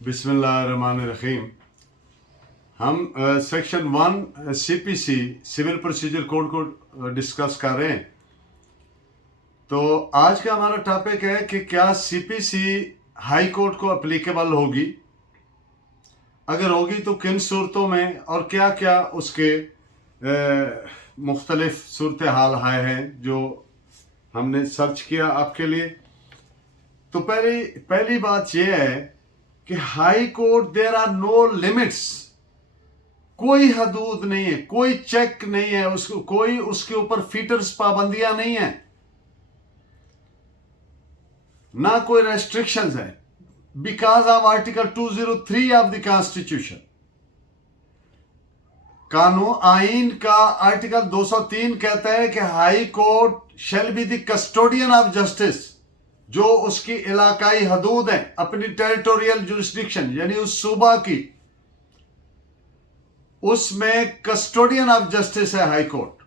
बिस्मिल्लाहिर्रहमानिर्रहीम। हम section 1 CPC civil procedure code को डिस्कस कर रहे हैं। तो आज का हमारा टॉपिक है कि क्या सीपीसी हाई कोर्ट को अप्लीकेबल होगी, अगर होगी तो किन सूरतों में, और क्या क्या उसके मुख्तलिफ सूरत हाल हैं जो हमने सर्च किया आपके लिए। तो पहली बात यह है कि high court there are no limits, कोई हदूद नहीं है, कोई चेक नहीं है, उसको कोई उसके ऊपर फीटर्स पाबंदियां नहीं है, ना कोई रेस्ट्रिक्शंस है, because of article 203 of the constitution. कानून आइन का आर्टिकल 203 कहता है कि high court shall be the custodian of justice, जो उसकी इलाकाई हदूद है, अपनी टेरिटोरियल जुरिस्डिक्शन यानी उस सूबा की, उसमें कस्टोडियन ऑफ जस्टिस है हाई कोर्ट।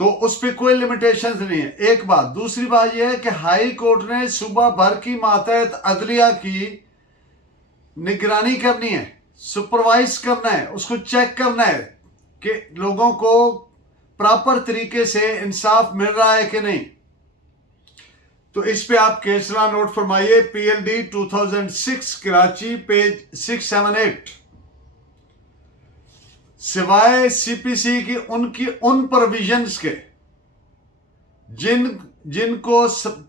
तो उस पर कोई लिमिटेशंस नहीं है, एक बात। दूसरी बात यह है कि हाई कोर्ट ने सूबा भर की मातहत अदलिया की निगरानी करनी है, सुपरवाइज करना है, उसको चेक करना है कि लोगों को प्रॉपर तरीके से इंसाफ मिल रहा है कि नहीं। तो इस पे आप केसला नोट फरमाइए, पीएलडी 2006 कराची, पेज 678। सिवाय सीपीसी की उनकी उन प्रोविजंस के जिनको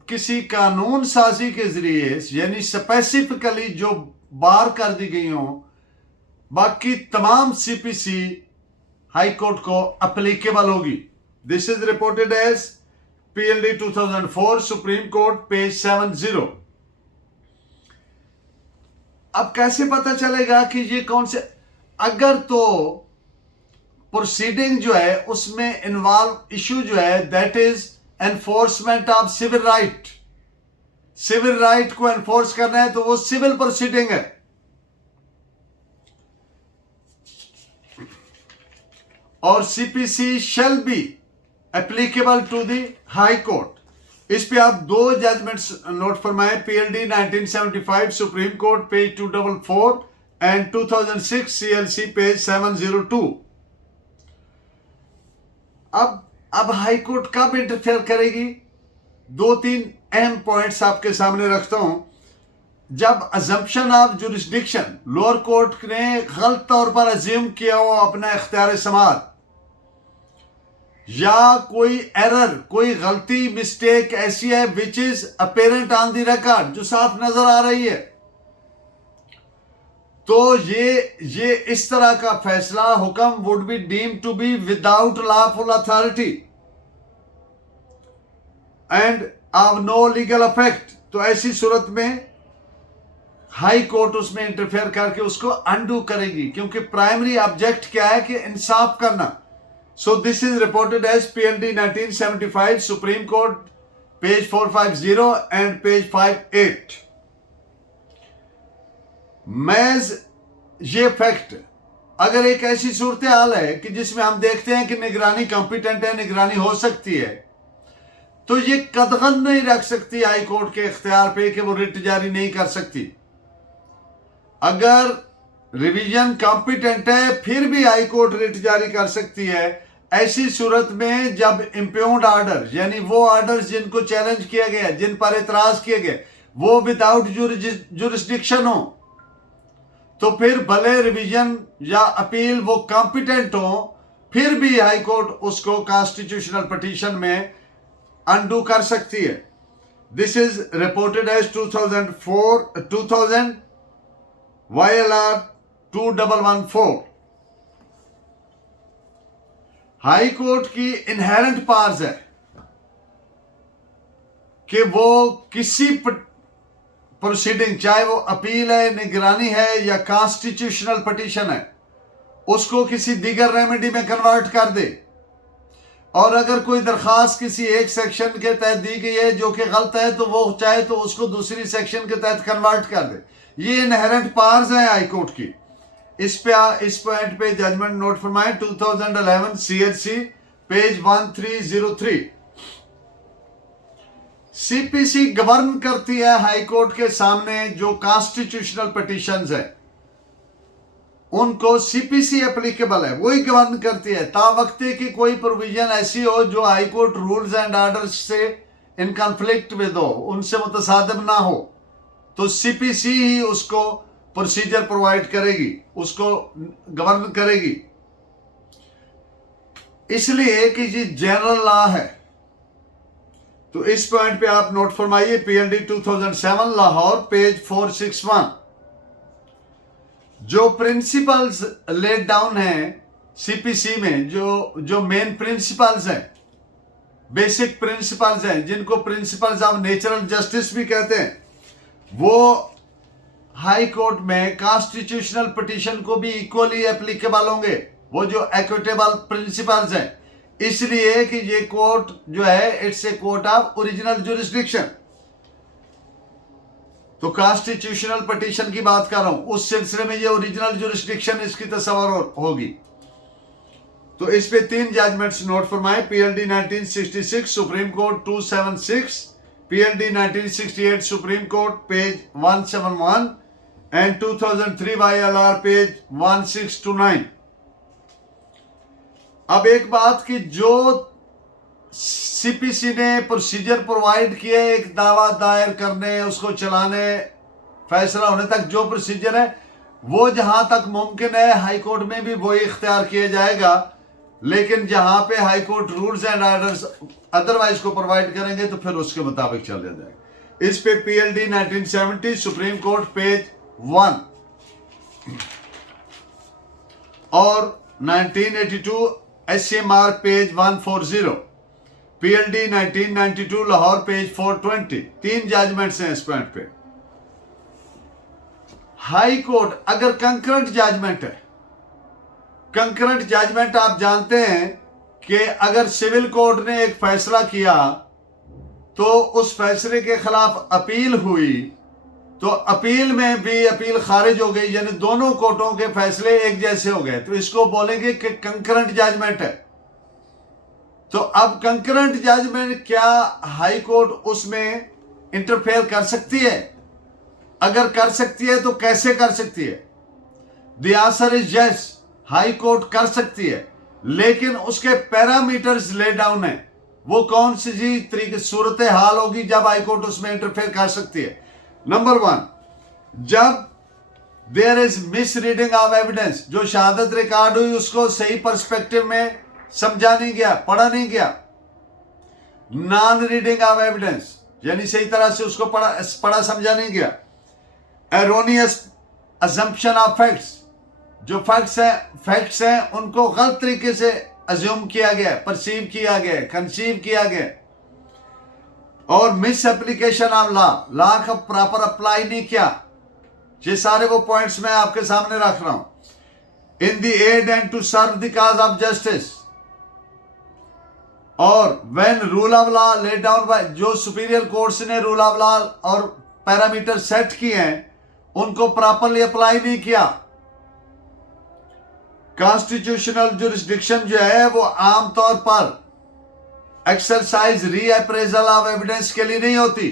किसी कानून साजी के जरिए यानी स्पेसिफिकली जो बार कर दी गई हो, बाकी तमाम सीपीसी हाई कोर्ट को अप्लीकेबल होगी। This is reported as PLD 2004 supreme court, page 70। अब कैसे पता चलेगा कि ये कौन से, अगर तो प्रोसीडिंग जो है उसमें इन्वॉल्व इशू जो है that is enforcement of civil right, civil right को एनफोर्स करना है तो वो सिविल प्रोसीडिंग है। और CPC shall be applicable to the high court. इस पे आप दो जजमेंट्स नोट फरमाए, PLD 1975 supreme court, page 244 and 2006 CLC, page 702। अब हाई कोर्ट कब इंटरफेयर करेगी? दो तीन अहम पॉइंट्स आपके सामने रखता हूं। जब assumption of jurisdiction lower court ने गलत तौर पर अज्यूम किया हो अपना इख्तियार समाअत, या कोई एरर, कोई गलती, मिस्टेक ऐसी है which is apparent on the record, जो साफ नजर आ रही है, तो ये इस तरह का फैसला हुक्म would be deemed to be without lawful authority and of no legal effect. तो ऐसी सूरत में हाई कोर्ट उसमें इंटरफेयर करके उसको अनडू करेगी, क्योंकि प्राइमरी ऑब्जेक्ट क्या है कि इंसाफ करना। So this is reported as PLD 1975 supreme court, page 450 and page 58। मैज ये फैक्ट, अगर एक ऐसी सूरत हाल है कि जिसमें हम देखते हैं कि निगरानी कॉम्पिटेंट है, निगरानी हो सकती है, तो ये कदगन नहीं रख सकती हाई कोर्ट के इख्तियार पे कि वो रिट जारी नहीं कर सकती। अगर रिवीजन कॉम्पिटेंट है फिर भी हाई कोर्ट रिट जारी कर सकती है, ऐसी सूरत में जब इंप्यून्ड ऑर्डर यानी वो ऑर्डर्स जिनको चैलेंज किया गया, जिन पर एतराज किए गए, वो विदाउट जुरिस्डिक्शन हो, तो फिर भले रिवीजन या अपील वो कॉम्पिटेंट हो, फिर भी हाई कोर्ट उसको कॉन्स्टिट्यूशनल पिटीशन में अनडू कर सकती है। This is reported as 2000 YLR 2114। High court की इनहेरेंट पावर्स है कि वो किसी प्रोसीडिंग, चाहे वो अपील है, निगरानी है या कॉन्स्टिट्यूशनल पिटीशन है, उसको किसी दीगर रेमेडी में कन्वर्ट कर दे। और अगर कोई दरखास्त किसी एक सेक्शन के तहत दी गई है जो कि गलत है, तो वो चाहे तो उसको दूसरी सेक्शन के तहत कन्वर्ट कर दे। ये इनहेरेंट पावर्स हैं हाई कोर्ट की। इस पॉइंट पे जजमेंट नोट फरमाए, 2011 सीएलसी, पेज 1303। सीपीसी गवर्न करती है हाई कोर्ट के सामने जो कॉन्स्टिट्यूशनल पिटीशंस है, उनको सीपीसी एप्लीकेबल है, वही गवर्न करती है। तावक्ते की कोई प्रोविजन ऐसी हो जो high court rules and orders से इन कॉन्फ्लिक्ट विद हो, उनसे मुतसादिम ना हो, तो सीपीसी ही उसको प्रोसीजर प्रोवाइड करेगी, उसको गवर्न करेगी। इसलिए कि ये जनरल लॉ है। तो इस पॉइंट पे आप नोट फरमाइए, पीएलडी 2007 लाहौर पेज 461। जो प्रिंसिपल्स लेड डाउन है सीपीसी में, जो मेन प्रिंसिपल्स हैं, बेसिक प्रिंसिपल्स हैं, जिनको प्रिंसिपल्स ऑफ नेचुरल जस्टिस भी कहते हैं, वो हाई कोर्ट में कॉन्स्टिट्यूशनल पिटीशन को भी इक्वली एप्लीकेबल होंगे, वो जो इक्विटेबल प्रिंसिपल्स हैं। इसलिए कि ये कोर्ट जो है it's a court of original jurisdiction. तो कॉन्स्टिट्यूशनल पिटीशन की बात कर रहा हूं, उस सिलसिले में ये ओरिजिनल जुरिस्डिक्शन इसकी तस्वर होगी। तो इस पे 3 जजमेंट्स नोट फरमाए, PLD 1966 supreme court 276, PLD 1968 supreme court page 171 and 2003 YLR page 1629। अब एक बात कि जो सीपीसी ने प्रोसीजर प्रोवाइड किए एक दावा दायर करने, उसको चलाने, फैसला होने तक जो प्रोसीजर है, वो जहां तक मुमकिन है हाई कोर्ट में भी वही इख्तियार किया जाएगा। लेकिन जहां पे high court rules and orders otherwise को प्रोवाइड करेंगे तो फिर उसके मुताबिक चला जाएगा। इस पे पीएलडी 1970 सुप्रीम कोर्ट पेज 1 और 1982 SCMR page 140, PLD 1992 Lahore page 420। 3 judgments हैं इस पॉइंट पे। हाई कोर्ट अगर कंकरेंट जजमेंट है, कंकरेंट जजमेंट आप जानते हैं कि अगर सिविल कोर्ट ने एक फैसला किया तो उस फैसले के खिलाफ अपील हुई, तो अपील में भी अपील खारिज हो गई, यानी दोनों कोर्टों के फैसले एक जैसे हो गए, तो इसको बोलेंगे कि कंकरेंट जजमेंट है। तो अब कंकरेंट जजमेंट क्या हाई कोर्ट उसमें इंटरफेयर कर सकती है? अगर कर सकती है तो कैसे कर सकती है? The answer is yes, high court कर सकती है, लेकिन उसके पैरामीटर्स ले डाउन है। वो कौन सी तरीके सूरत हाल होगी जब हाई कोर्ट उसमें इंटरफेयर कर सकती है? नंबर 1, जब there is misreading of evidence, जो शहादत रिकॉर्ड हुई उसको सही पर्सपेक्टिव में समझा नहीं गया, पढ़ा नहीं गया। नॉन रीडिंग ऑफ एविडेंस, यानी सही तरह से उसको पढ़ा समझा नहीं गया। एरोनियस अजम्पशन ऑफ फैक्ट्स, जो फैक्ट्स हैं उनको गलत तरीके से अज्यूम किया गया, परसीव किया गया, कंसीव किया गया। और मिस एप्लीकेशन ऑफ लॉ का प्रॉपर अप्लाई नहीं किया। ये सारे वो पॉइंट्स मैं आपके सामने रख रहा हूं। In the end and to serve the cause of justice, और when rule of law laid down by, जो सुपीरियर कोर्ट्स ने रूल ऑफ लॉ और पैरामीटर सेट किए हैं उनको प्रॉपरली अप्लाई नहीं किया। कॉन्स्टिट्यूशनल जुरिस्डिक्शन जो है वो आमतौर पर एक्सरसाइज रीअप्रेजल ऑफ एविडेंस के लिए नहीं होती।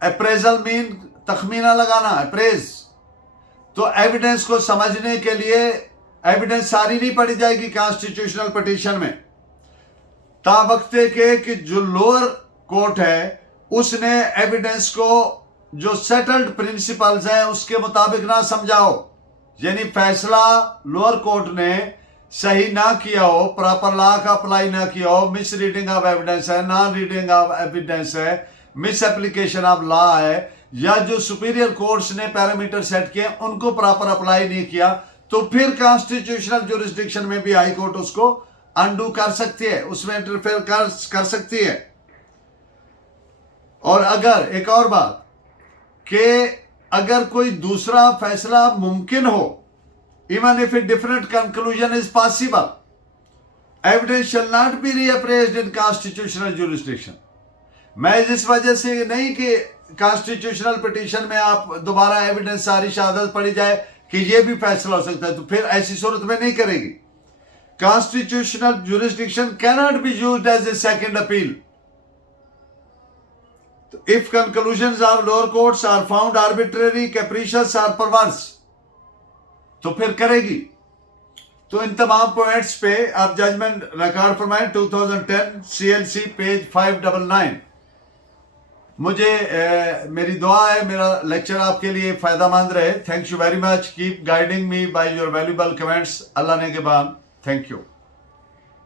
अप्रेजल मीन तखमीना लगाना, अप्रेज। तो एविडेंस को समझने के लिए एविडेंस सारी नहीं पढ़ी जाएगी कॉन्स्टिट्यूशनल पिटीशन में। तावक्ते के कि जो लोअर कोर्ट है उसने एविडेंस को जो सेटल्ड प्रिंसिपल्स हैं उसके मुताबिक ना समझाओ, यानी फैसला लोअर कोर्ट ने सही ना किया हो, प्रॉपर लॉ का अप्लाई ना किया हो, मिस रीडिंग ऑफ एविडेंस है, नॉन रीडिंग ऑफ एविडेंस है, मिस एप्लीकेशन ऑफ लॉ है, या जो सुपीरियर कोर्ट्स ने पैरामीटर सेट किए उनको प्रॉपर अप्लाई नहीं किया, तो फिर कॉन्स्टिट्यूशनल जुरिस्डिक्शन में भी हाई कोर्ट उसको अनडू कर सकती है, उसमें इंटरफेयर कर सकती है। और अगर एक और बात कि अगर कोई दूसरा फैसला मुमकिन हो, even if a different conclusion is possible, evidence shall not be reappraised in constitutional jurisdiction। मैं इस वजह से नहीं कि कॉन्स्टिट्यूशनल पिटीशन में आप दोबारा एविडेंस सारी शहादत पड़ी जाए कि ये भी फैसला हो सकता है, तो फिर ऐसी सूरत में नहीं करेगी। Constitutional jurisdiction cannot be used as a second appeal. तो if conclusions of lower courts are found arbitrary, capricious और परवर्स, तो फिर करेगी। तो इन तमाम पॉइंट्स पे आप जजमेंट रिकॉर्ड फरमाएं। 2010 CLC page 599। मुझे मेरी दुआ है मेरा लेक्चर आपके लिए फायदामंद रहे। Thank you very much. Keep guiding me by your valuable comments. Allah ने के बाद। Thank you.